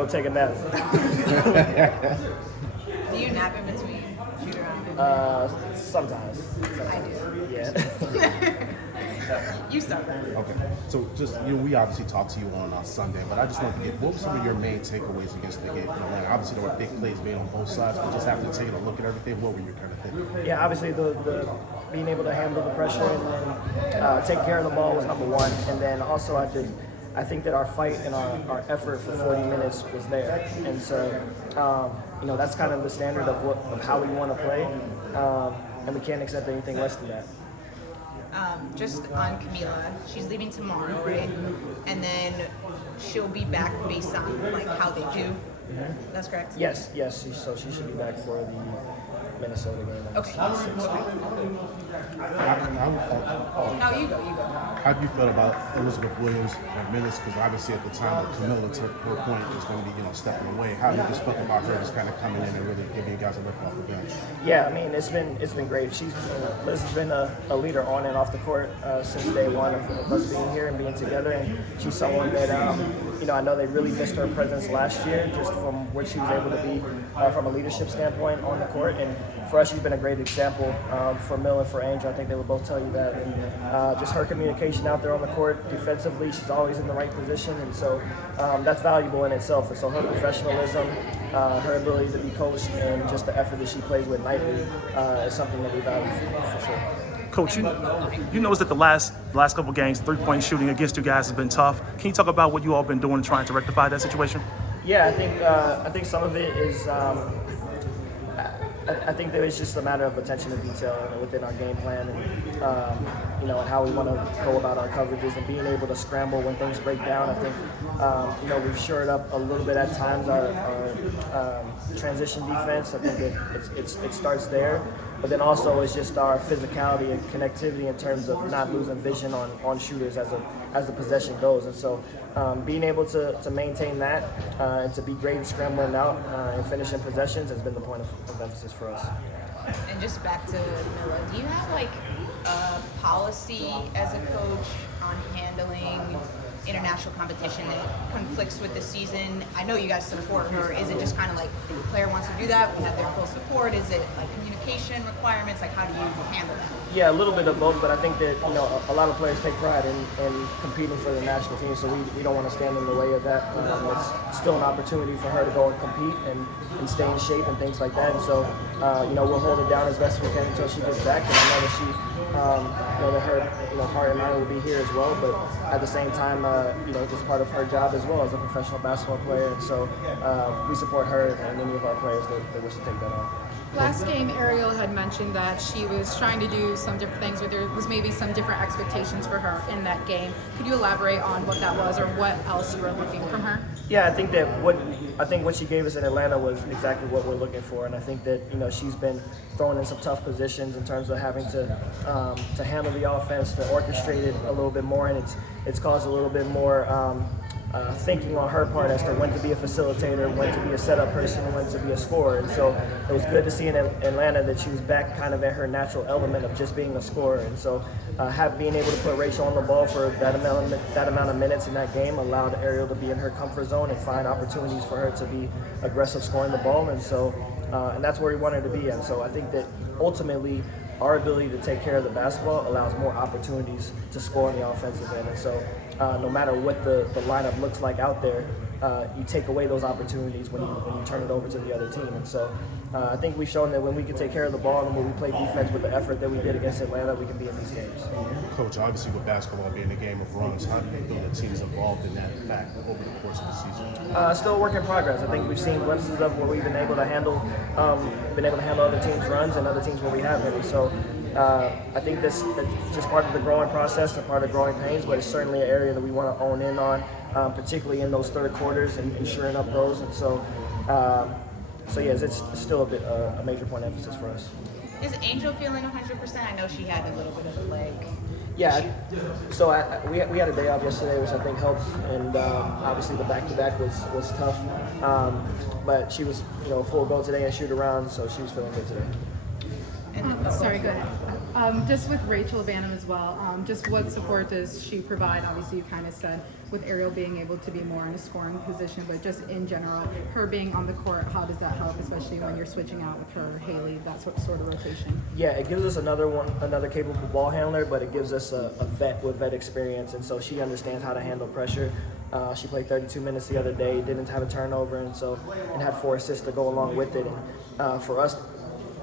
go take a nap. Do you nap in between shoot-around? Sometimes. I do. Yeah. You start. Okay, so just we obviously talked to you on Sunday, but I just want to get what were some of your main takeaways against the game from Atlanta? Obviously, there were big plays made on both sides, but just after taking a look at everything, what were you kind of thinking? Yeah, obviously the being able to handle the pressure and then take care of the ball was number one, and then also I think that our fight and our effort for 40 minutes was there, and so that's kind of the standard of how we want to play, and we can't accept anything less than that. Just on Camila, she's leaving tomorrow, right? And then she'll be back based on like how they do. Mm-hmm. That's correct. Yes. So she should be back for the Minnesota game. Okay. How No, you go. How do you feel about Elizabeth Williams and minutes? Because obviously at the time that Camilla took her point was going to be stepping away. How do you just feel about her just kind of coming in and really giving you guys a lift off the bench? Yeah, I mean it's been great. Liz has been a leader on and off the court since day one of us being here and being together, and she's someone that I know they really missed her presence last year just from what she was able to be from a leadership standpoint on the court, and for us she's been a great example for Mill and for Angel. I think they would both tell you that, and just her communication out there on the court defensively, she's always in the right position, and so that's valuable in itself. And so her professionalism, her ability to be coached, and just the effort that she plays with nightly is something that we value for sure. Coach, you noticed that the last couple games, 3-point shooting against you guys has been tough. Can you talk about what you all been doing trying to rectify that situation? Yeah, I think some of it is. I think that it's just a matter of attention to detail within our game plan, and how we want to go about our coverages and being able to scramble when things break down. I think we've shored up a little bit at times our transition defense. I think it starts there, but then also it's just our physicality and connectivity in terms of not losing vision on shooters as the possession goes, and so being able to maintain that and to be great at scrambling out and finishing possessions has been the point of emphasis for us. And just back to Mila, do you have like a policy as a coach on handling international competition that conflicts with the season? I know you guys support her. Is it just kind of like if a player wants to do that, we have their full support? Is it like communication requirements? Like how do you handle that? Yeah, a little bit of both, but I think that a lot of players take pride in competing for the national team, so we don't want to stand in the way of that. It's still an opportunity for her to go and compete and stay in shape and things like that. And so we'll hold it down as best we can until she gets back. And I know that she, that her heart and mind will be here as well. But at the same time, it's part of her job as well as a professional basketball player. And so we support her and any of our players that wish to take that on. Last game, Ariel had mentioned that she was trying to do some different things, or there was maybe some different expectations for her in that game. Could you elaborate on what that was, or what else you were looking from her? Yeah, I think that what she gave us in Atlanta was exactly what we're looking for, and I think that she's been thrown in some tough positions in terms of having to handle the offense, to orchestrate it a little bit more, and it's caused a little bit more. Thinking on her part as to when to be a facilitator, when to be a setup person, and when to be a scorer. And so it was good to see in Atlanta that she was back kind of at her natural element of just being a scorer. And so being able to put Rachel on the ball for that amount of minutes in that game allowed Ariel to be in her comfort zone and find opportunities for her to be aggressive scoring the ball. And so and that's where we wanted to be. And so I think that ultimately our ability to take care of the basketball allows more opportunities to score on the offensive end. And so no matter what the lineup looks like out there, you take away those opportunities when you turn it over to the other team. And so I think we've shown that when we can take care of the ball and when we play defense with the effort that we did against Atlanta, we can be in these games. Coach, obviously with basketball being a game of runs, how do you feel the team's involved in that fact over the course of the season? Still a work in progress. I think we've seen glimpses of where we've been able to handle other teams' runs and other teams where we haven't. So I think that's just part of the growing process and part of growing pains, but it's certainly an area that we want to own in on, particularly in those third quarters and ensuring up those. And so, yes, it's still a major point of emphasis for us. Is Angel feeling 100%? I know she had a little bit of a leg. Yeah, so we had a day off yesterday, which I think helped, and obviously the back-to-back was tough. But she was, full go today and shoot around, so she was feeling good today. And Sorry, go ahead. Just with Rachel Banham as well, just what support does she provide? Obviously, you kind of said with Ariel being able to be more in a scoring position, but just in general, her being on the court, how does that help, especially when you're switching out with her, Haley, that sort of rotation? Yeah, it gives us another capable ball handler, but it gives us a vet with vet experience, and so she understands how to handle pressure. She played 32 minutes the other day, didn't have a turnover, and had 4 assists to go along with it. And for us,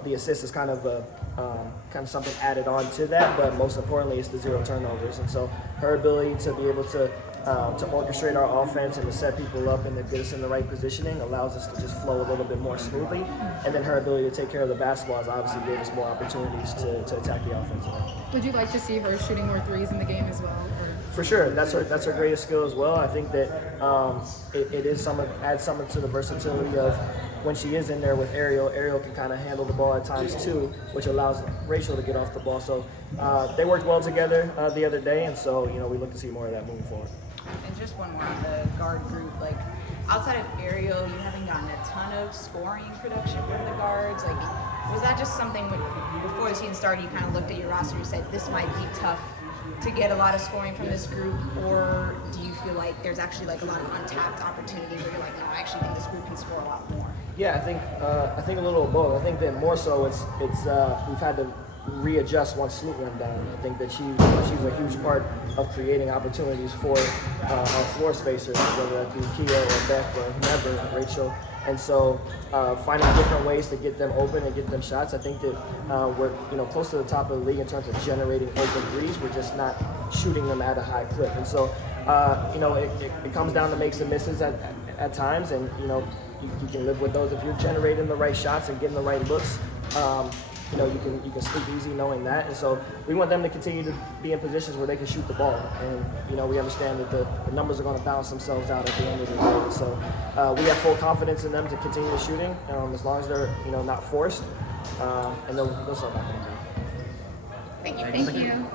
the assist is kind of something added on to that, but most importantly, it's the 0 turnovers. And so her ability to be able to orchestrate our offense and to set people up and to get us in the right positioning allows us to just flow a little bit more smoothly. And then her ability to take care of the basketball has obviously gave us more opportunities to attack the offense. Would you like to see her shooting more threes in the game as well? Or? For sure, that's her greatest skill as well. I think that it is adds something to the versatility of when she is in there with Ariel. Ariel can kind of handle the ball at times too, which allows Rachel to get off the ball. So they worked well together the other day, and so we look to see more of that moving forward. And just one more on the guard group, like outside of Ariel, you haven't gotten a ton of scoring production from the guards. Like, was that just something before the season started, you kind of looked at your roster and said this might be tough to get a lot of scoring from this group, or do you feel like there's actually like a lot of untapped opportunity where you're like, no, I actually think this group can score a lot more? Yeah, I think a little of both. I think that more so it's we've had to readjust once Sloot went down. I think that she's a huge part of creating opportunities for our floor spacers, whether that be Kia or Beth or whomever, Rachel. And so finding different ways to get them open and get them shots. I think that we're close to the top of the league in terms of generating open threes. We're just not shooting them at a high clip. And so it comes down to makes and misses at times, and you can live with those if you're generating the right shots and getting the right looks. You can sleep easy knowing that, and so we want them to continue to be in positions where they can shoot the ball, and we understand that the numbers are going to balance themselves out at the end of the day. And so we have full confidence in them to continue the shooting as long as they're not forced, and they'll start back in the game. Thank you. Thank you.